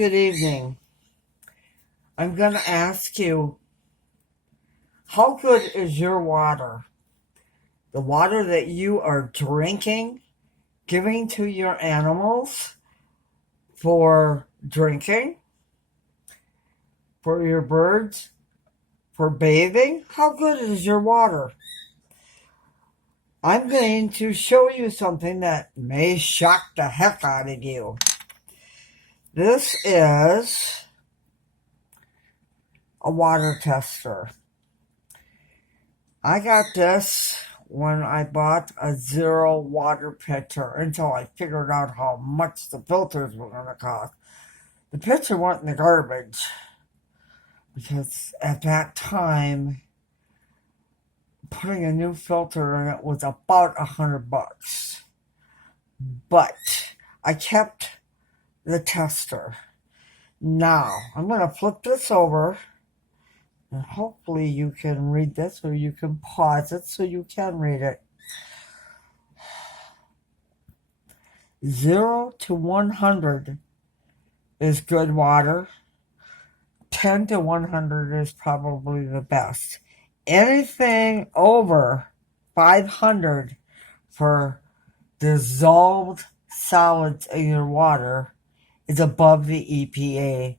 good evening. I'm going to ask you, how good is your water? The water that you are drinking, giving to your animals for drinking, for your birds, for bathing? How good is your water? I'm going to show you something that may shock the heck out of you. This is a water tester. I got this when I bought a zero water pitcher until I figured out how much the filters were going to cost. The pitcher went in the garbage because at that time, putting a new filter in it was about $100. But I kept the tester. Now, I'm going to flip this over. And hopefully you can read this, or you can pause it so you can read it. 0 to 100 is good water. 10 to 100 is probably the best. Anything over 500 for dissolved solids in your water is above the EPA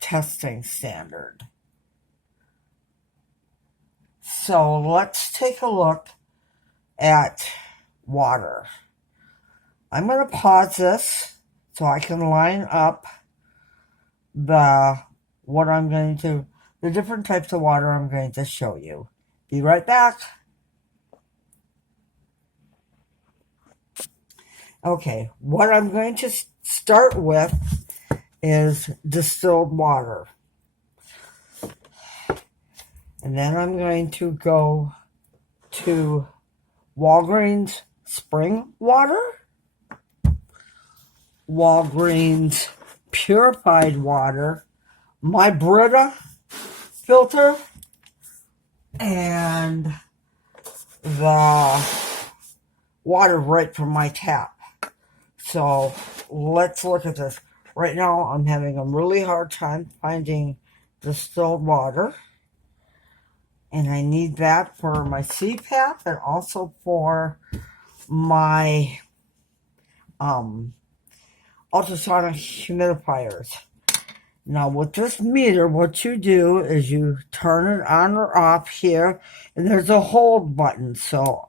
testing standard. So let's take a look at water. I'm going to pause this so I can line up the different types of water I'm going to show you. Be right back. Okay, what I'm going to start with is distilled water. And then I'm going to go to Walgreens spring water, Walgreens purified water, my Brita filter, and the water right from my tap. So let's look at this. Right now I'm having a really hard time finding distilled water. And I need that for my CPAP and also for my ultrasonic humidifiers. Now with this meter, what you do is you turn it on or off here, and there's a hold button. So,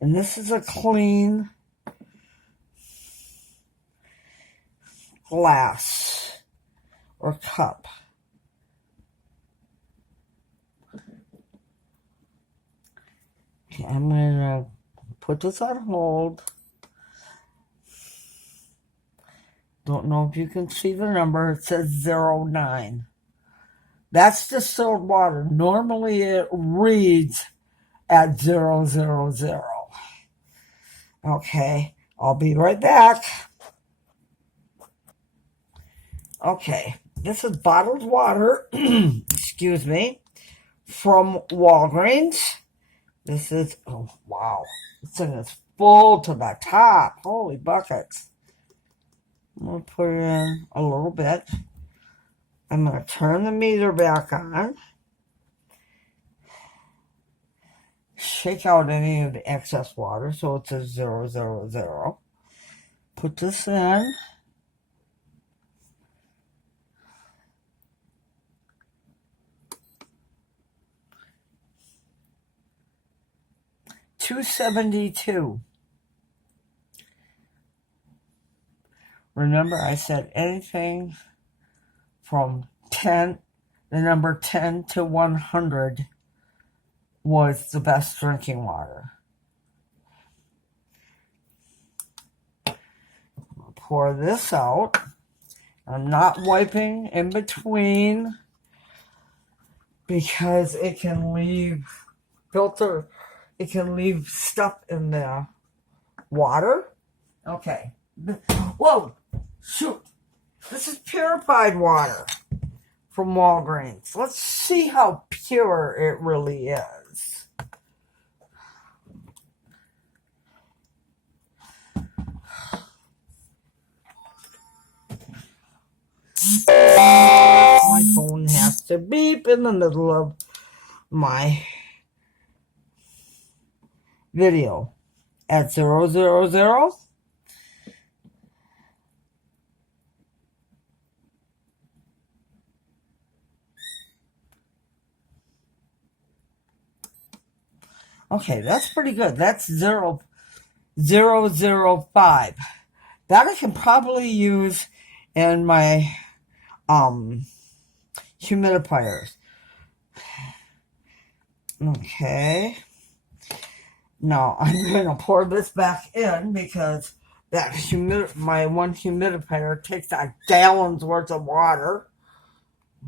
and this is a clean glass or cup. I'm going to put this on hold. Don't know if you can see the number. It says 09. That's distilled water. Normally it reads at 000. Okay, I'll be right back. Okay, this is bottled water, excuse me, from Walgreens. This is, oh wow, this thing is full to the top. Holy buckets. I'm going to put it in a little bit. I'm going to turn the meter back on. Shake out any of the excess water so it says 000. Put this in. $2.72. Remember, I said anything from the number 10 to 100 was the best drinking water. I'll pour this out. I'm not wiping in between because it can leave stuff in the water. Okay. Whoa! Shoot! This is purified water from Walgreens. Let's see how pure it really is. My phone has to beep in the middle of my video at 000. Okay, that's pretty good. That's 0.005. That I can probably use in my humidifiers. Okay. Now I'm going to pour this back in because my one humidifier takes a gallon's worth of water,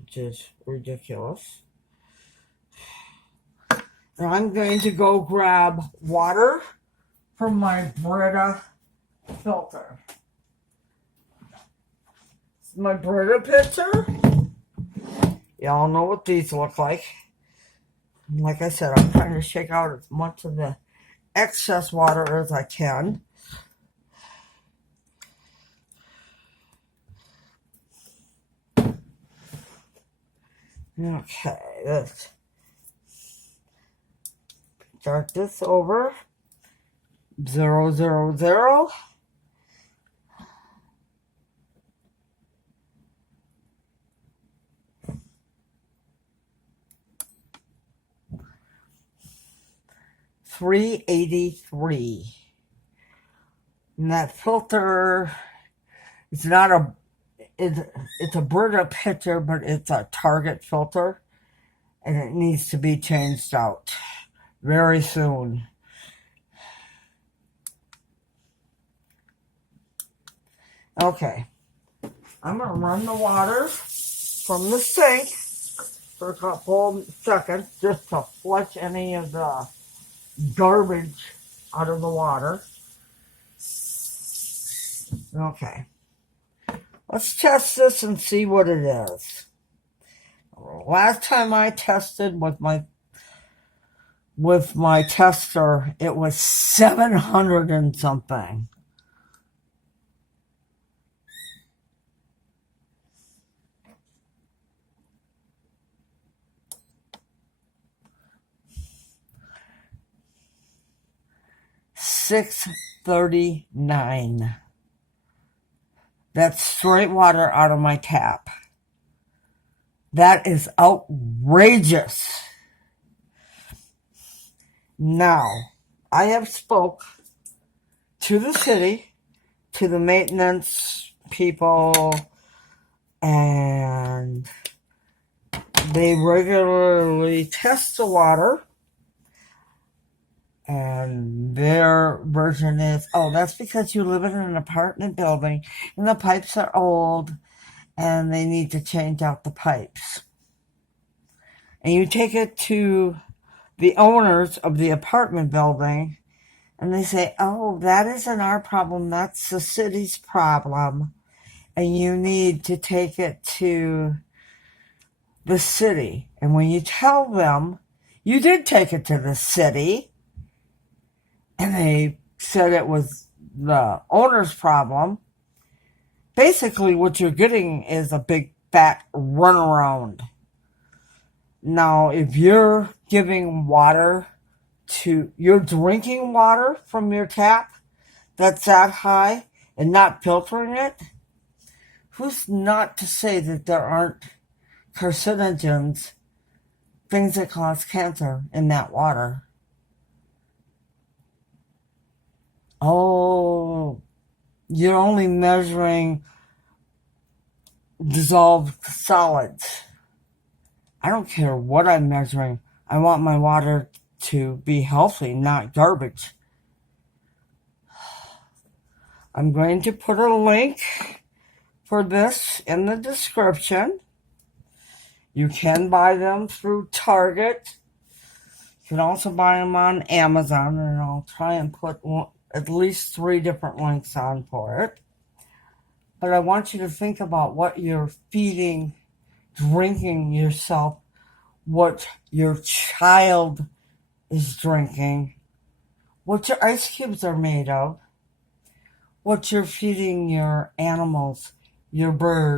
which is ridiculous. And I'm going to go grab water from my Brita filter. This is my Brita pitcher. Y'all know what these look like. Like I said, I'm trying to shake out as much of the excess water as I can. Okay, let's start this over. 000. $3.83. And that filter is not it's a Brita pitcher, but it's a Target filter, and it needs to be changed out very soon. Okay, I'm going to run the water from the sink for a couple seconds just to flush any of the garbage out of the water. Okay, let's test this and see what it is. Last time I tested with my tester, it was 700 and something. $6.39. That's straight water out of my tap. That is outrageous. Now, I have spoke to the city, to the maintenance people, and they regularly test the water. And their version is, oh, that's because you live in an apartment building and the pipes are old and they need to change out the pipes. And you take it to the owners of the apartment building and they say, oh, that isn't our problem, that's the city's problem. And you need to take it to the city. And when you tell them you did take it to the city, and they said it was the owner's problem, basically what you're getting is a big fat runaround. Now, if you're giving you're drinking water from your tap that's that high and not filtering it, who's not to say that there aren't carcinogens, things that cause cancer in that water? Oh, you're only measuring dissolved solids. I don't care what I'm measuring. I want my water to be healthy, not garbage. I'm going to put a link for this in the description. You can buy them through Target. You can also buy them on Amazon, and I'll try and put at least 3 different links on for it. But I want you to think about what you're feeding, drinking yourself, what your child is drinking, what your ice cubes are made of, what you're feeding your animals, your birds.